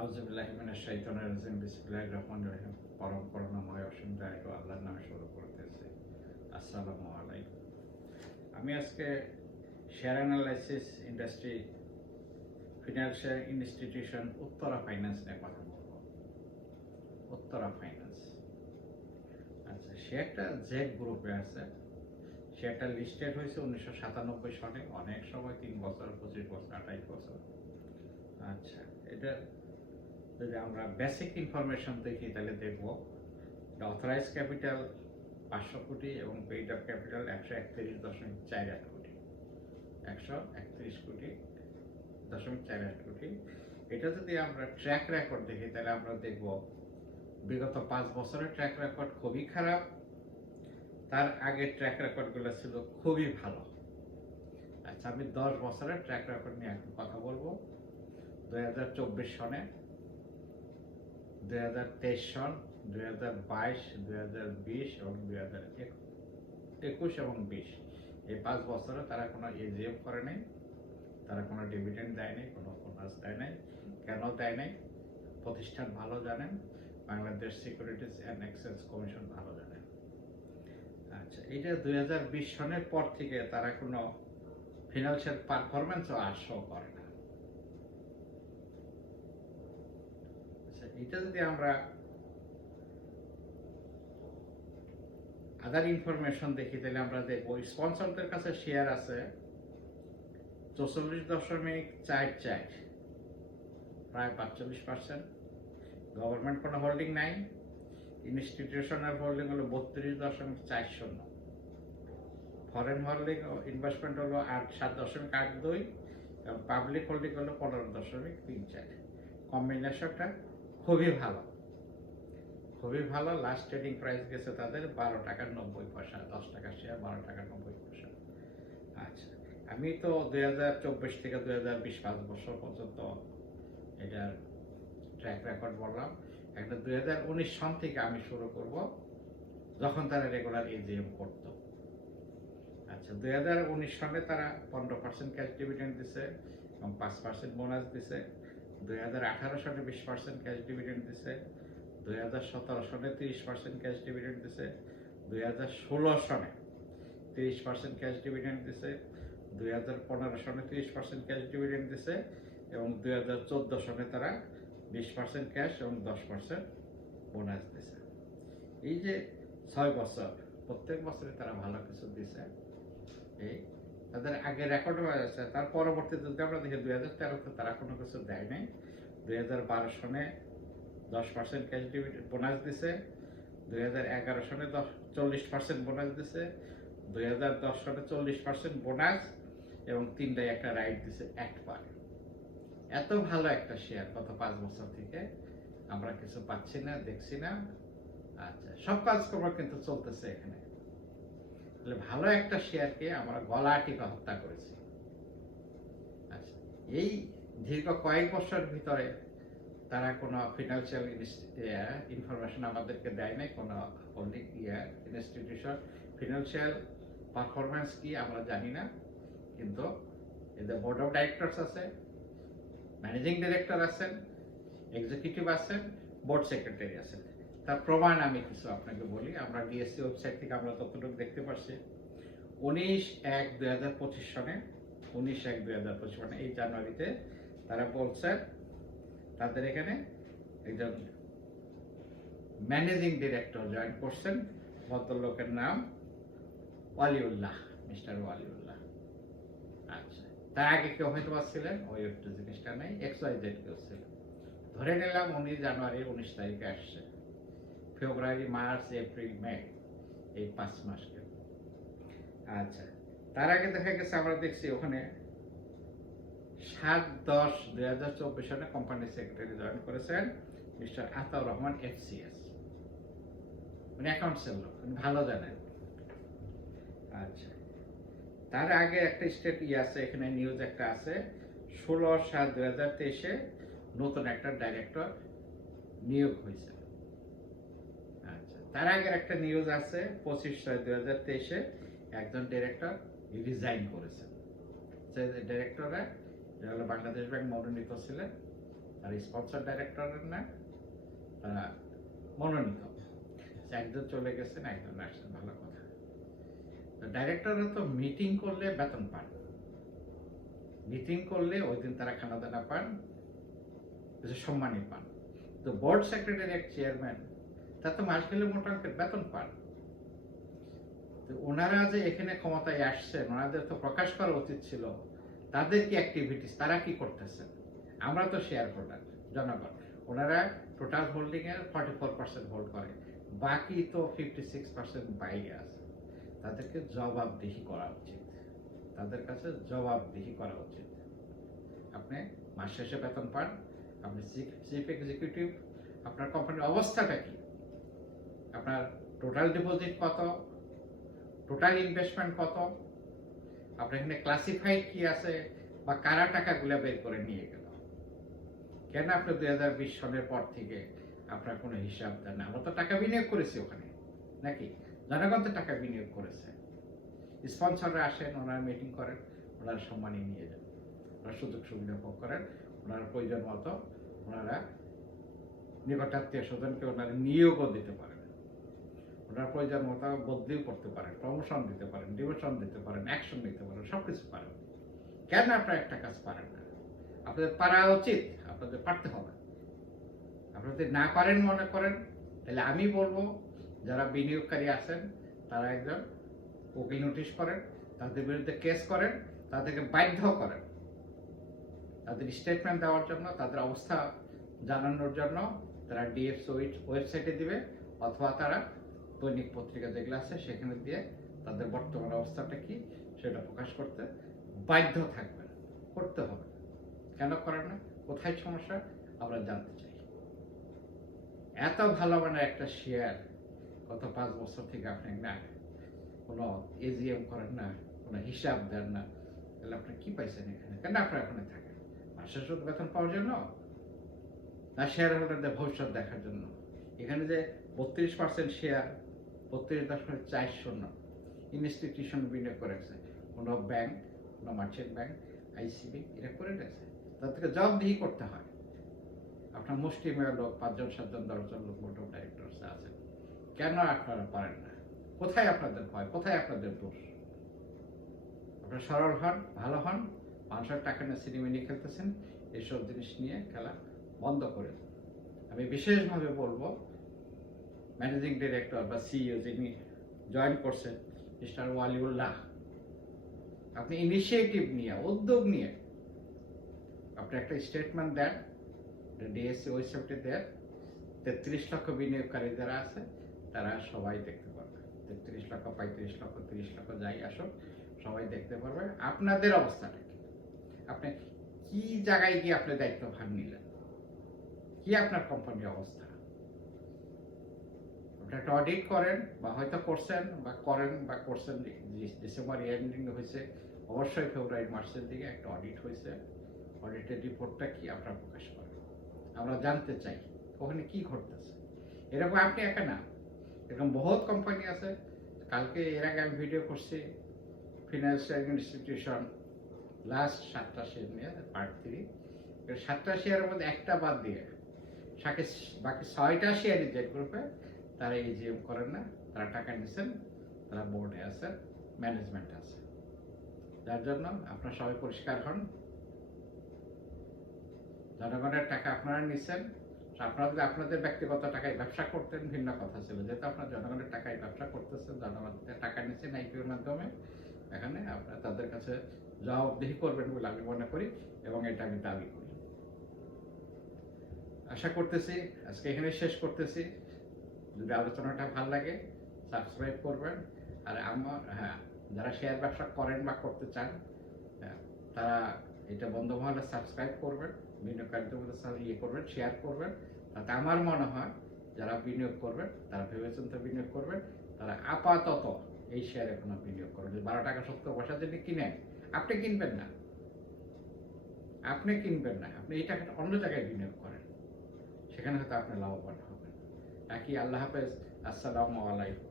আউযুবিল্লাহি মিনাশ শাইতানির রাজিম বিসমিল্লাহির রহমানির রহিম। পরম করুণাময় অসীম দয়ালু আল্লাহর নামে শুরু করতেছি। আসসালামু আলাইকুম। আমি আজকে share analysis industry financial institution Uttara finance নিয়ে কথা বলবো। উত্তরা ফাইন্যান্স, আচ্ছা, শেয়ারটা জেড গ্রুপে আছে। শেয়ারটা লিস্টেড হয়েছে 1997 সালে, অনেক সময় 3 বছর, 25 বছর, 28 বছর। আচ্ছা, এটা যদি আমরা বেসিক ইনফরমেশন দেখি তাহলে দেখব অথরাইজ ক্যাপিটাল 500 কোটি এবং পেইড আপ ক্যাপিটাল 131.48 কোটি, 131.48 কোটি। এটা যদি আমরা ট্র্যাক রেকর্ড দেখি তাহলে আমরা দেখব বিগত 5 বছরের ট্র্যাক রেকর্ড খুবই খারাপ, তার আগের ট্র্যাক রেকর্ডগুলো ছিল খুবই ভালো। আচ্ছা, আমি 10 বছরের ট্র্যাক রেকর্ড নিয়ে এখন কথা বলবো। 2024 সনে, 2023 সন, 2022, 2020 এবং 2021 এবং 20, এই 5 বছরে তারা কোনো এজিএম করে নাই, তারা কোনো ডিভিডেন্ড দেয় নাই, কোনো বোনাস দেয় নাই। কেন দেয় নাই? প্রতিষ্ঠান ভালো জানেন, Bangladesh securities and exchange commission ভালো জানেন। আচ্ছা, এটা 2020 সনের পর থেকে তারা কোনো ফিনান্সিয়াল পারফরমেন্সও শো করে না। আচ্ছা, এটা যদি আমরা আদার ইনফরমেশন দেখি তাহলে আমরা দেখবো স্পন্সরদের কাছে শেয়ার আছে 44.44, প্রায় 45%। গভর্নমেন্ট কোনো হোল্ডিং নাই। ইনস্টিটিউশনাল হোল্ডিং হলো 32.40। ফরেন হোল্ডিং ইনভেস্টমেন্ট হলো 7.82 এবং পাবলিক হোল্ডিং হলো 15.34। কম্বিনেশনটা খুবই ভালো, খুবই ভালো। লাস্ট ট্রেডিং প্রাইস গেছে তাদের 12.90 টাকা, 10 টাকা শেয়ার 12.90 টাকা। আচ্ছা, আমি তো 2024 থেকে 2020 5 বছর পর্যন্ত এটার ট্র্যাক রেকর্ড বললাম। একটা 2019 সন থেকে আমি শুরু করব, যখন তারা রেগুলার এজিএম করত। আচ্ছা, 2019 সনে তারা 15% ক্যাশ ডিভিডেন্ড দিছে এবং 5% বোনাস দিছে। 2018 সনে 20% ক্যাশ ডিভিডেন্ড দিছে। 2017 সনে 30% ক্যাশ ডিভিডেন্ড দিছে। 2016 সনে 30% ক্যাশ ডিভিডেন্ড দিছে। 2015 সনে 30% ক্যাশ ডিভিডেন্ড দিছে এবং 2014 সনে তারা 20% ক্যাশ এবং 10% বোনাস দিছে। এই যে 6 বছর, প্রত্যেক বছরে তারা ভালো কিছু দিছে। এই তাদের আগে রেকর্ড হয়ে আছে। তার পরবর্তীতে যদি আমরা দেখি 2013-তে তারা কোনো কিছু দেয় নাই। 2012 সনে 10% ক্যাশ ডিভিডেন্ড বোনাস দিছে। 2011 সনে 40% বোনাস দিছে। 2010 সনে 40% বোনাস এবং 3টায় একটা রাইট দিছে একবারে। এত ভালো একটা শেয়ার গত 5 বছর থেকে আমরা কিছু পাচ্ছি না, দেখছি না। আচ্ছা, সব কাজকর্ম কিন্তু চলতেছে এখানে। তাহলে ভালো একটা শেয়ারকে আমরা গলা টিপে হত্যা করেছি। আচ্ছা, এই দীর্ঘ কয়েক বছর ভিতরে তারা কোনো ফিনান্সিয়াল ইনফরমেশন আমাদেরকে দেয় নাই, কোনো হোল্ডিং ইনস্টিটিউশন ফিনান্সিয়াল পারফরমেন্স কি আমরা জানি না। কিন্তু এদের বোর্ড অফ ডাইরেক্টরস আছে, ম্যানেজিং ডিরেক্টর আছেন, এক্সিকিউটিভ আছেন, বোর্ড সেক্রেটারি আছেন। তার প্রমাণ আমি কিছু আপনাকে বলি। আমরা ডিএসসি ওয়েবসাইট থেকে আমরা ততটুকু দেখতে পাচ্ছি। 19/1/2025 সনে, 19/1/2025 মানে এই জানুয়ারিতে তারা বলছে তাদের এখানে একজন ম্যানেজিং ডিরেক্টর জয়েন করছেন। ভদ্রলোকের নাম ওয়ালিউল্লাহ, মিস্টার ওয়ালিউল্লাহ। আচ্ছা, তার আগে কেউ হয়তো ছিলেন, ওই একটু জিনিসটা নেই, XYZ কেউ ছিলেন। ধরে নিলাম উনি জানুয়ারির 19 তারিখে আসছে। ফেব্রুয়ারি, মার্চ, এপ্রিল, মে, এই 5 মাস কেউ। আচ্ছা, তার আগে দেখা গেছে আমরা দেখছি ওখানে 7/10/2024 সনে কোম্পানির সেক্রেটারি জয়েন করেছেন মিস্টার আতাউর রহমান FCS। উনি অ্যাকাউন্টসের লোক, উনি ভালো জানেন। আচ্ছা, তার আগে একটা স্টেট আছে, এখানে নিউজ একটা আছে 16/7/2023 নতুন একটা ডাইরেক্টর নিয়োগ হয়েছে। আচ্ছা, তার আগের একটা নিউজ আছে 25/6/2023 একজন ডিরেক্টর রিজাইন করেছেন। সেই ডিরেক্টররা বাংলাদেশ ব্যাংক মনোনীত ছিলেন, তারা স্পন্সর ডাইরেক্টরের না, তারা মনোনীত। একজন চলে গেছেন, একজন আসছেন, ভালো কথা। ডাইরেক্টররা তো মিটিং করলে বেতন পান, মিটিং করলে ওই দিন তারা খানা দানা পান, কিছু সম্মানই পান। তো বোর্ড সেক্রেটারি এক চেয়ারম্যান, তার তো মাস গেলে মোটা অঙ্কের বেতন পান। তো ওনারা যে এখানে ক্ষমতায় আসছেন, ওনাদের তো প্রকাশ করা উচিত ছিল তাদের কি অ্যাক্টিভিটিস, তারা কি করতেছেন। আমরা তো শেয়ার হোল্ডার, জনগণ। ওনারা টোটাল হোল্ডিং এর 44% হোল্ড করে, বাকি তো 56% বাইরে আছে। তাদেরকে জবাবদিহি করা উচিত, তাদের কাছে জবাবদিহি করা উচিত। আপনি মাস শেষে বেতন পান, আপনি চিফ এক্সিকিউটিভ, আপনার কোম্পানির অবস্থাটা কি, আপনার টোটাল ডিপোজিট কত, টোটাল ইনভেস্টমেন্ট কত, আপনার এখানে ক্লাসিফাইড কি আছে, বা কারা টাকাগুলো বের করে নিয়ে গেল, কেন আপনি 2020 সনের পর থেকে আপনার কোনো হিসাব দেন না। আমরা তো টাকা বিনিয়োগ করেছি ওখানে, নাকি জনগণ তো টাকা বিনিয়োগ করেছে। স্পন্সররা আসেন, ওনারা মিটিং করেন, ওনারা সম্মানী নিয়ে যান, ওনারা সুযোগ সুবিধা ভোগ করেন, ওনারা প্রয়োজন মতো ওনারা নিকটাত্মীয় স্বজনকে ওনারা নিয়োগও দিতে পারেন, ওনার প্রয়োজন মতো বদলিও করতে পারেন, প্রমোশন দিতে পারেন, ডিমোশন দিতে পারেন, অ্যাকশন নিতে পারেন, সবকিছু পারেন। কেন আপনারা একটা কাজ পারেন না? আপনাদের পারা উচিত, আপনাদের পারতে হবে। আপনারা যদি না পারেন মনে করেন, তাহলে আমি বলবো যারা বিনিয়োগকারী আছেন তারা একজন উকিল নোটিশ করেন, তাদের বিরুদ্ধে কেস করেন, তাদেরকে বাধ্য করেন তাদের স্টেটমেন্ট দেওয়ার জন্য, তাদের অবস্থা জানানোর জন্য। তারা ডিএফসি ওয়েবসাইটে দিবে, অথবা তারা দৈনিক পত্রিকা যেগুলো আছে সেখানে দিয়ে তাদের বর্তমান অবস্থাটা কি সেটা প্রকাশ করতে বাধ্য থাকবেন, করতে হবে। কেন করেন না? কোথায় সমস্যা আমরা জানতে চাই। এত ভালো মানের একটা শেয়ার গত 5 বছর থেকে আপনি না কোনো এজিএম করেন না, কোনো হিসাব দেন না, তাহলে আপনি কি পাইছেন এখানে? কেন আপনার এখানে থাকেন? মাসের শুধু বেতন পাওয়ার জন্য, না শেয়ার হোল্ডারদের ভবিষ্যৎ দেখার জন্য? এখানে যে 32% শেয়ার, 32.40 ইনস্টিটিউশন বিনিয়োগ করেছে, কোনো ব্যাংক, কোনো মার্চেন্ট ব্যাংক, আইসিবি, এরা করে গেছে। তাদেরকে জবাবদিহি করতে হয়। আপনার মুষ্টিমেয় লোক 5 জন 7 জন 10 জন লোক বোর্ড অফ ডাইরেক্টরস আছেন, কেন আপনারা পারেন না? কোথায় আপনাদের ভয়, কোথায় আপনাদের দোষ? আপনারা সরল হন, ভালো হন, মানুষের টাকা নিয়ে সিনেমা নিয়ে খেলতেছেন, এসব জিনিস নিয়ে খেলা বন্ধ করে দিন। আমি বিশেষভাবে বলবো ম্যানেজিং ডিরেক্টর বা সিইও যিনি জয়েন করছেন, মিস্টার ওয়ালিউল্লাহ, আপনি ইনিশিয়েটিভ নিয়ে, উদ্যোগ নিয়ে আপনি একটা স্টেটমেন্ট দেন, ডিএসসি ওয়েবসাইটে দেন। 33 লক্ষ বিনিয়োগকারী যারা আছে তারা সবাই দেখতে পারবে। 33 লক্ষ, 35 লক্ষ, 30 লক্ষ যাই আসুক, সবাই দেখতে পারবে আপনাদের অবস্থাটা কি। আপনি কি জায়গায় গিয়ে আপনি দায়িত্ব ভাগ নিলেন, কি আপনার কোম্পানির অবস্থা। একটা অডিট করেন, বা হয়তো করছেন বা করেন বা করছেন। ডিসেম্বর এন্ডিং হয়েছে, অবশ্যই ফেব্রুয়ারি মার্চের দিকে একটা অডিট হয়েছে। অডিটের রিপোর্টটা কি আপনারা প্রকাশ করেন, আমরা জানতে চাই ওখানে কি ঘটতেছে। এরকম আপনি একা না, এরকম বহুত কোম্পানি আছে। কালকে এর আগে আমি ভিডিও করছি ফিনান্সিয়াল ইনস্টিটিউশন লাস্ট 7টা শেয়ার নিয়ে, পার্ট 3। 7টা শেয়ারের মধ্যে একটা বাদ দিয়ে বাকি 6টা শেয়ার যে গ্রুপে তারা এজিএম করেন না, তারা টাকা নিচ্ছেন, তারা বোর্ডে আছে, ম্যানেজমেন্ট আছে। যার জন্য আপনারা সবাই পরিষ্কার হন। জনগণের টাকা আপনারা নিচ্ছেন। আপনারা যদি আপনাদের ব্যক্তিগত টাকায় ব্যবসা করতেন ভিন্ন কথা ছিল, যেহেতু আপনার জনগণের টাকায় ব্যবসা করতেছেন, জনগণের টাকা নিচ্ছেন আইপিওর মাধ্যমে, এখানে আপনারা তাদের কাছে জবাবদিহি করবেন বলে আমি মনে করি, এবং এটা আমি দাবি করি। আশা করতেছি আজকে এখানে শেষ করতেছি। যদি আলোচনাটা ভালো লাগে সাবস্ক্রাইব করবেন। আর আমার যারা শেয়ার ব্যবসা করেন বা করতে চান, তারা এটা বন্ধ হলে সাবস্ক্রাইব করবেন, বিনিয়োগকারীদের মধ্যে করবেন, শেয়ার করবেন। তাতে আমার মনে হয় যারা বিনিয়োগ করবেন তারা ভেবেচিন্তে বিনিয়োগ করবেন। তারা আপাতত এই শেয়ারে কোনো বিনিয়োগ করবেন। 12 টাকা 70 পয়সা যদি কিনেন, আপনি কিনবেন না, আপনি এই টাকাটা অন্য জায়গায় বিনিয়োগ করেন, সেখানে হয়তো আপনি লাভবান হবেন। নাকি? আল্লাহ হাফেজ, আসসালামু আলাইকুম।